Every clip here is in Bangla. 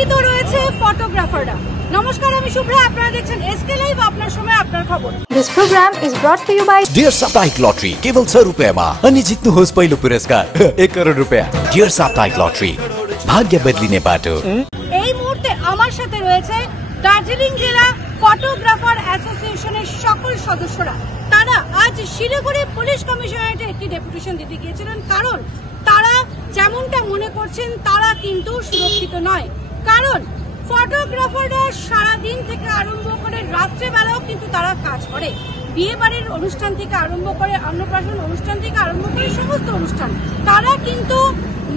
সুরক্ষিত রয়েছে ফটোগ্রাফাররা। নমস্কার, আমি শুভ্রা, আপনারা দেখছেন এসকে লাইভ, আপনার সময় আপনার খবর। This program is brought to you by dear साप्ताहिक लॉटरी केवल 100 रुपयामा अनि जित्नुहोस् पहिलो पुरस्कार 1 करोड रुपैयाँ। डियर साप्ताहिक लॉटरी, भाग्य बदलिने बाटो। এই মুহূর্তে আমার সাথে রয়েছে দার্জিলিং জেলা ফটোগ্রাফার অ্যাসোসিয়েশনের সকল সদস্যরা। তারা আজ শিলিগুড়ি পুলিশ কমিশনারেটে একটি ডেপুটেশন দিতে গিয়েছিলেন, কারণ তারা যেমনটা মনে করছেন তারা কিন্তু সুরক্ষিত নয়। কারণ ফটোগ্রাফাররা সারাদিন থেকে আরম্ভ করে রাত্রেবেলাও কিন্তু তারা কাজ করে, বিয়ে বাড়ির অনুষ্ঠান থেকে আরম্ভ করে অন্নপ্রাশন অনুষ্ঠান থেকে আরম্ভ করে সমস্ত অনুষ্ঠান, তারা কিন্তু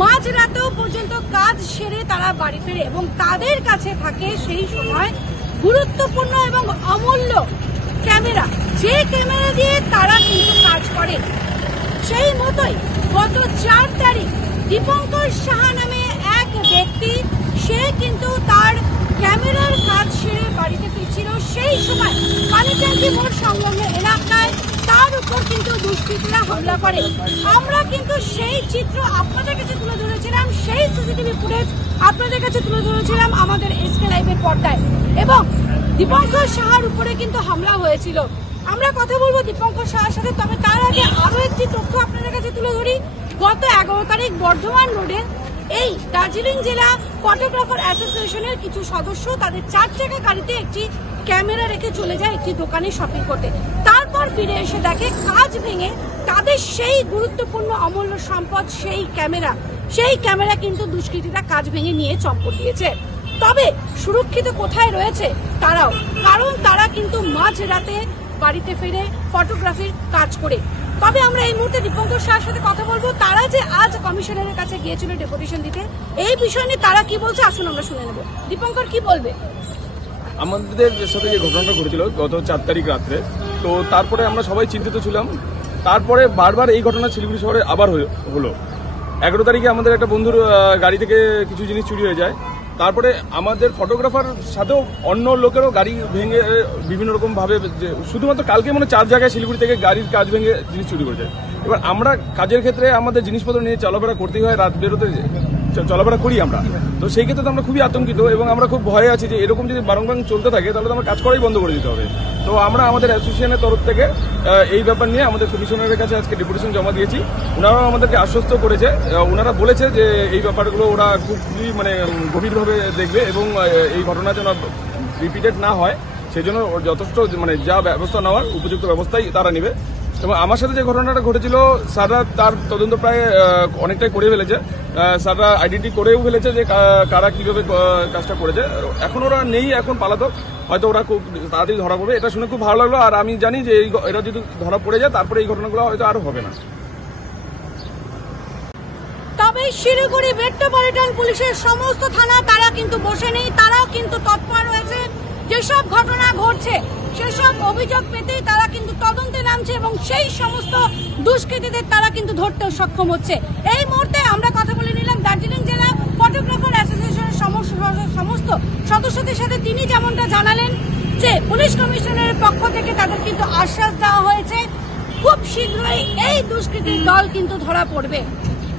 মাঝরাতেও পর্যন্ত কাজ সেরে তারা বাড়ি ফেরে এবং তাদের কাছে থাকে সেই সময় গুরুত্বপূর্ণ এবং অমূল্য ক্যামেরা, যে ক্যামেরা দিয়ে তারা কিন্তু কাজ করে। সেই মতোই গত 4 তারিখ দীপঙ্কর সাহা নামে এক ব্যক্তি, সে কিন্তু তার ক্যামেরার কাজ সেরে বাড়িতে ফিরছিল। সেই সময় পানিট্যাঙ্কি মোড় সংলগ্ন এলাকায় তার উপর কিন্তু দুষ্কৃতীরা হামলা করে। আমরা কিন্তু সেই চিত্র আপনাদের কাছে তুলে ধরেছিলাম, সেই সিসিটিভি ফুটেজ আপনাদের কাছে তুলে ধরেছিলাম আমাদের এসকে লাইভের পর্দায়, এবং দীপঙ্কর সাহার উপরে কিন্তু হামলা হয়েছিল। আমরা কথা বলবো দীপঙ্কর সাহার সাথে, তবে তার আগে আরো একটি তথ্য আপনাদের কাছে তুলে ধরি। গত 11 তারিখ বর্ধমান রোডে এই দার্জিলিং জেলা ফটোগ্রাফার অ্যাসোসিয়েশনের কিছু সদস্য তাদের 4 চাকা গাড়িতে একটি ক্যামেরা রেখে চলে যায় একটি দোকানে শপিং করতে। তারপর ফিরে এসে দেখে কাজ ভেঙে তাদের সেই গুরুত্বপূর্ণ অমূল্য সম্পদ সেই ক্যামেরা কিন্তু দুষ্কৃতীরা কাজ ভেঙে নিয়ে চম্পট দিয়েছে। তবে সুরক্ষিত কোথায় রয়েছে তারাও, কারণ তারা কিন্তু মাঝরাতে বাড়িতে ফিরে ফটোগ্রাফির কাজ করে। তবে আমরা এই মুহূর্তে দীপঙ্কর সাহার সাথে কথা বলবো। তারা যে আজ কমিশনারের কাছে গিয়েছিল ডেপুটেশন দিতে, এই বিষয় নিয়ে তারা কি বলছে আসুন আমরা শুনে নেব। দীপঙ্কর, কি বলবে? আমাদের সাথে যে ঘটনাটা ঘটেছিল গত 4 তারিখ রাত্রে, তো তারপরে আমরা সবাই চিন্তিত ছিলাম। তারপরে বারবার এই ঘটনা শিলিগুড়ি শহরে আবার হলো। 11 তারিখে আমাদের একটা বন্ধুর গাড়ি থেকে কিছু জিনিস চুরি হয়ে যায়। তারপরে আমাদের ফটোগ্রাফার সাথেও অন্য লোকেরও গাড়ি ভেঙে বিভিন্ন রকম ভাবে, শুধুমাত্র কালকে 4 জায়গায় শিলিগুড়ি থেকে গাড়ির কাজ ভেঙে জিনিস চুরি করেছে। এবার আমরা কাজের ক্ষেত্রে আমাদের জিনিসপত্র নিয়ে চলাফেরা করতেই হয়, রাত বেরোতে চলাফেরা করি আমরা, তো সেই ক্ষেত্রে তো আমরা খুবই আতঙ্কিত এবং আমরা খুব ভয়ে আছি যে এরকম যদি বারংবার চলতে থাকে তাহলে তো আমরা কাজ করাই বন্ধ করে দিতে হবে। তো আমরা আমাদের অ্যাসোসিয়েশনের তরফ থেকে এই ব্যাপার নিয়ে আমাদের কমিশনারের কাছে আজকে ডেপুটেশন জমা দিয়েছি। ওনারাও আমাদেরকে আশ্বস্ত করেছে, ওনারা বলেছে যে এই ব্যাপারগুলো ওরা খুবই গভীরভাবে দেখবে এবং এই ঘটনা যেন রিপিটেড না হয় সেই জন্য যথেষ্ট যা ব্যবস্থা নেওয়ার উপযুক্ত ব্যবস্থাই তারা নেবে। এবং আমার সাথে যে ঘটনাটা ঘটেছিল, স্যাররা তার তদন্ত প্রায় অনেকটাই করে ফেলেছে। স্যাররা আইডেন্টি করেও ফেলেছে যে কারা কিভাবে কাজটা করেছে। এখন ওরা নেই, এখন পালাতক, হয়তো ওরা খুব তাড়াতাড়ি ধরা পড়বে। এটা শুনে খুব ভালো লাগলো। আর আমি জানি যে এরা যদি ধরা পড়ে যায় তারপরে এই ঘটনাগুলো হয়তো আর হবে না। তবে শিলিগুড়ি মেট্রোপলিটন পুলিশের সমস্ত থানা তারা কিন্তু বসে নেই, তারাও কিন্তু তৎপর রয়েছে। যেসব ঘটনা ঘটছে সেসব অভিযোগ পেতেই তারা কিন্তু তদন্তে নামছে এবং সেই সমস্ত দুষ্কৃতীদের তারা কিন্তু ধরতেও সক্ষম হচ্ছে। এই মুহূর্তে আমরা কথা বলে নিলাম দার্জিলিং জেলা ফটোগ্রাফার অ্যাসোসিয়েশনের সমস্ত সদস্যদের সাথে। তিনি যেমনটা জানালেন যে পুলিশ কমিশনারের পক্ষ থেকে তাদের কিন্তু আশ্বাস দেওয়া হয়েছে খুব শীঘ্রই এই দুষ্কৃতীর দল কিন্তু ধরা পড়বে।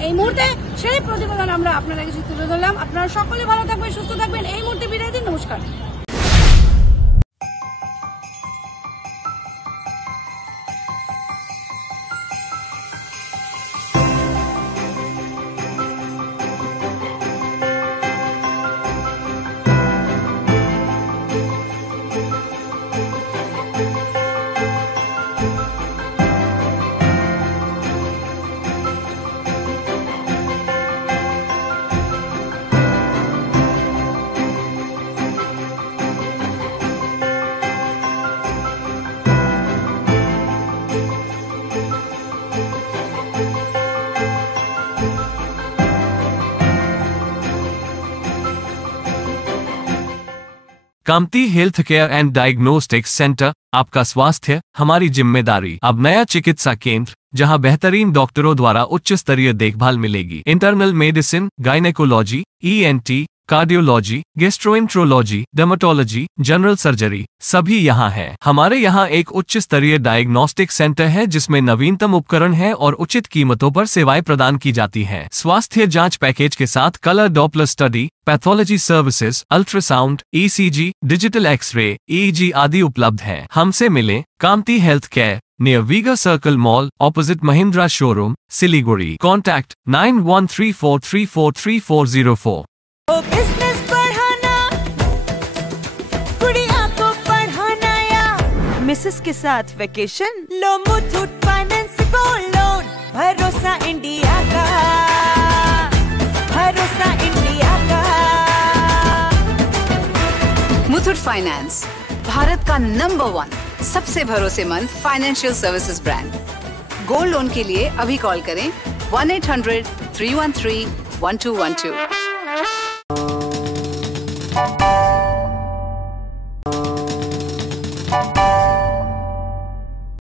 এই মুহূর্তে সেই প্রতিবেদন আমরা আপনারা কাছে তুলে ধরলাম। আপনারা সকলে ভালো থাকবেন, সুস্থ থাকবেন। এই মুহূর্তে বিদায় দিন, নমস্কার। Kamati health care and diagnostics centre, आपका स्वास्थ्य हमारी जिम्मेदारी। अब नया चिकित्सा केंद्र जहां बेहतरीन डॉक्टरों द्वारा उच्च स्तरीय देखभाल मिलेगी। Internal medicine, gynaecology, ENT, cardiology, gastroenterology, dermatology, general surgery सभी यहाँ है। हमारे यहाँ एक उच्च स्तरीय डायग्नोस्टिक सेंटर है जिसमें नवीनतम उपकरण है और उचित कीमतों पर सेवाएं प्रदान की जाती हैं। स्वास्थ्य जांच पैकेज के साथ colour Doppler study, pathology services, ultrasound, ECG, digital x-ray, EEG आदि उपलब्ध हैं। हमसे मिलें Kamati health care, near Vega circle mall, opposite Mahindra showroom, Siliguri. Contact 9134343404। Business बढ़ाना, गुड़िया को पढ़ाना या मिसेस के साथ वेकेशन, लो मुथूट फाइनेंस गोल्ड लोन। भरोसा इंडिया का, भरोसा इंडिया का। मुथूट फाइनेंस, भारत का नंबर 1 सबसे भरोसेमंद financial services brand. Gold loan के लिए अभी कॉल करें 1800-313-1212।